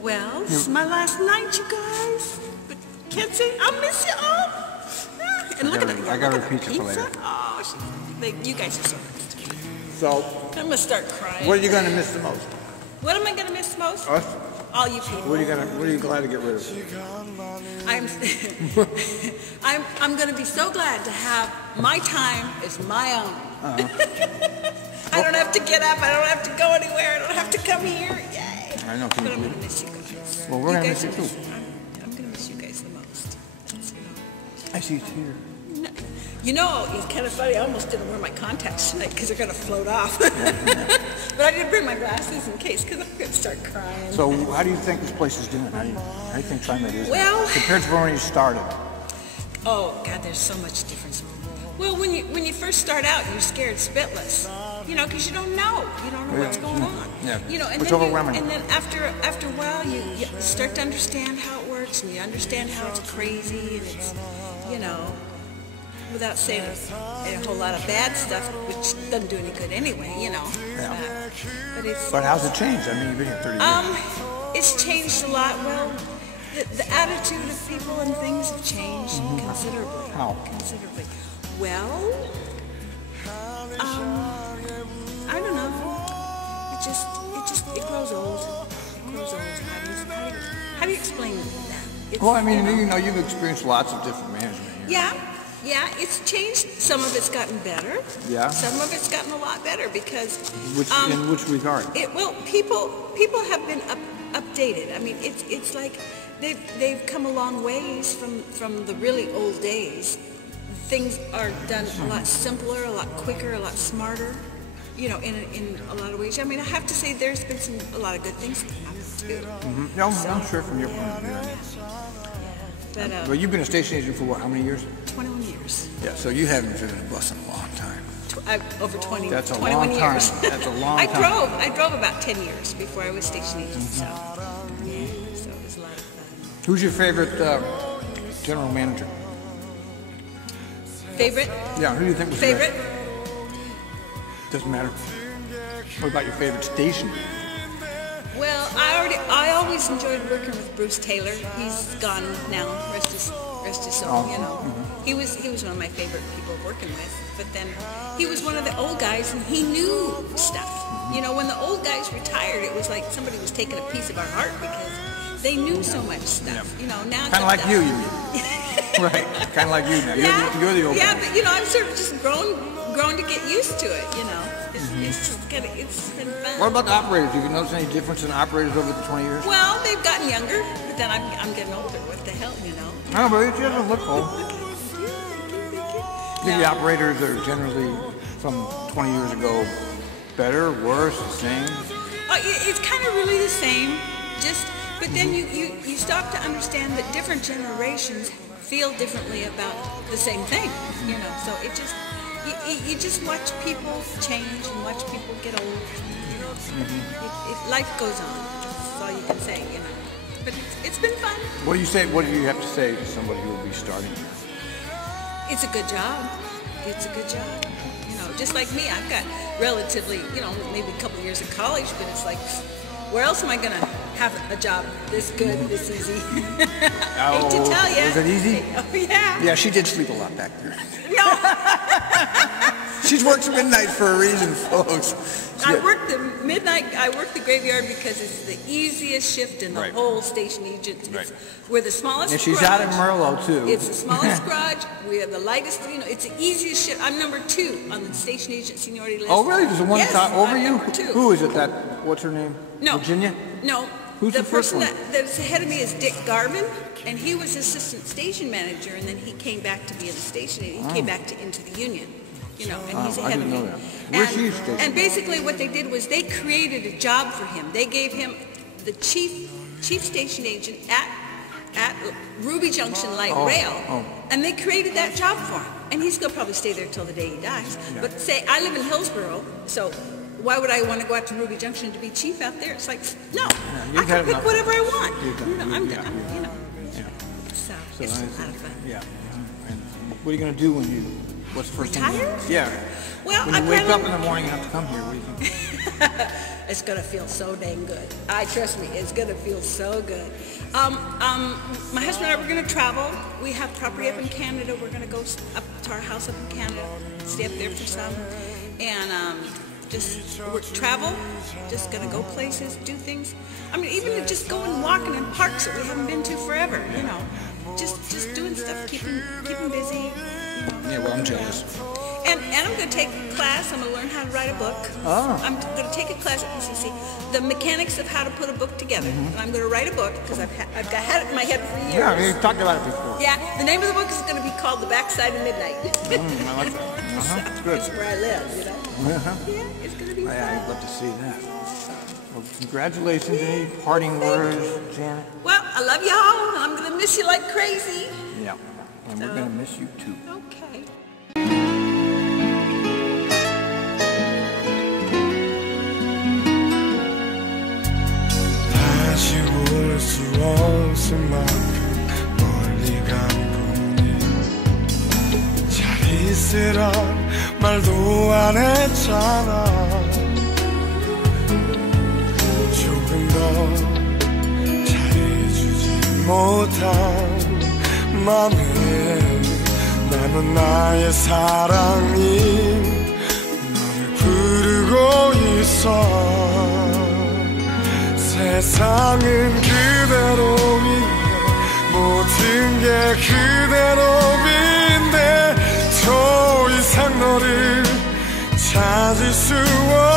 Well, this is my last night, you guys. But can't say I miss you all. And look at that. I got a pizza for later. Oh, you guys are so nice to me. So, I'm gonna start crying. what are you gonna miss the most? What am I gonna miss most? Us? All you people. What are you glad to get rid of? I'm gonna be so glad to have my time is my own. I don't have to get up. I don't have to go anywhere. I don't have to come here. Yay! I know. But I'm gonna miss you guys. Well, we're gonna miss you too. I'm gonna miss you guys the most. I see it's here. You know, it's kind of funny. I almost didn't wear my contacts tonight because they're gonna float off. But I did bring my glasses in case because I'm gonna start crying. So, how do you think this place is doing? How do you think TriMet is? Well, compared to when you started. Oh God, there's so much difference. Well, when you first start out, you're scared spitless. You know, because you don't know what's going on. Yeah. You know, and it's then overwhelming. and then after a while, you start to understand how it works, and you understand how it's crazy, and it's, you know, without saying a whole lot of bad stuff, which doesn't do any good anyway. You know. Yeah. But how's it changed? I mean, you've been here 30 years. It's changed a lot. Well, the attitude of people and things have changed considerably. How? Considerably. Well, I don't know. It grows old. It grows old. How do you explain that? Well, I mean, you know, you've experienced lots of different management here. Yeah, it's changed. Some of it's gotten better. Yeah. Some of it's gotten a lot better because. In which regard? People have been updated. I mean, it's like they've come a long ways from the really old days. Things are done a lot simpler, a lot quicker, a lot smarter, you know, in a lot of ways. I mean, I have to say there's been a lot of good things that happen too. No, I'm sure from your point of view. But you've been a station agent for what, how many years? 21 years. Yeah, so you haven't driven a bus in a long time. Over 20, That's a 21 long years. time. That's a long time. I drove about 10 years before I was station agent, so it was a lot of fun. Who's your favorite general manager? Favorite? Yeah, who do you think was favorite? the best? Doesn't matter. What about your favorite station? Well, I always enjoyed working with Bruce Taylor. He's gone now, rest his soul. You know, he was one of my favorite people working with. But then he was one of the old guys, and he knew stuff. You know, when the old guys retired, it was like somebody was taking a piece of our heart because they knew so much stuff. You know, now kind of like you mean? Right, kind of like you now. You're the old guy. But you know, I've sort of just grown to get used to it. You know, it's been fun. What about the operators? Have you noticed any difference in operators over the 20 years? Well, they've gotten younger, but then I'm getting older. What the hell, you know? No, but it doesn't look old. I think the operators are generally from 20 years ago better, worse, the same. It's kind of really the same. But then you stop to understand that different generations feel differently about the same thing. You know, so it just. You just watch people change and watch people get old. You know, life goes on. That's all you can say, you know. But it's been fun. What do you say? What do you have to say to somebody who will be starting here? It's a good job. It's a good job. You know, just like me, I've got relatively, you know, maybe a couple of years of college, but it's like, where else am I gonna have a job this good, this easy? Hate to tell you. Was it easy? Oh yeah. Yeah, she did sleep a lot back there. No. She's worked midnight for a reason, folks. I work the midnight. I work the graveyard because it's the easiest shift in the whole station agent. We're the smallest. And she's garage. out of Merlot too. It's the smallest garage. We have the lightest. You know, it's the easiest shift. I'm number 2 on the station agent seniority list. Oh really? There's a one top over you? Number 2. Who is it? What's her name? No. Virginia? No. Who's the first person one? that's ahead of me is Dick Garvin, and he was assistant station manager, and then he came back to be in the station agent. He came back into the union. You know, and he's ahead of me. Where's he stationed? And basically what they did was they created a job for him. They gave him the chief station agent at Ruby Junction Light Rail, and they created that job for him. And he's going to probably stay there till the day he dies. Yeah. But say, I live in Hillsboro, so why would I want to go out to Ruby Junction to be chief out there? It's like, no, I can pick whatever I want. You know, I'm done, you know. So it's a lot of fun. Yeah. And what are you going to do when you What's the first Retire? thing? Yeah. Well, when you wake up in the morning and have to come here, what do you think? It's gonna feel so dang good. Trust me, it's gonna feel so good. My husband and I were gonna travel. We have property up in Canada. We're gonna go up to our house up in Canada, stay up there for some, and we're travel. Just gonna go places, do things. I mean, even just going walking in parks that we haven't been to forever. You know, just doing stuff, keeping busy. You know. Yeah, well, I'm jealous. And I'm going to take a class. I'm going to learn how to write a book. Oh. I'm going to take a class at PCC, the mechanics of how to put a book together. And I'm going to write a book because I've had it in my head for years. Yeah, you talked about it before. Yeah, the name of the book is going to be called The Backside of Midnight. I like that. It's Good. It's where I live, you know. Yeah, it's going to be fun. I'd love to see that. Well, congratulations. Any parting words, Janet? Well, I love y'all. I'm going to miss you like crazy. Yeah, and we're going to miss you too. Okay. 다시 올 수 없을 만큼 멀리 간 분이 잘 있으란 말도 안 했잖아. 조금 더 잘해주지 못한 맘에 나는 나의 사랑이 너를 부르고 있어. 세상은 그대로인데 모든 게 그대로인데 더 이상 너를 찾을 수 없어.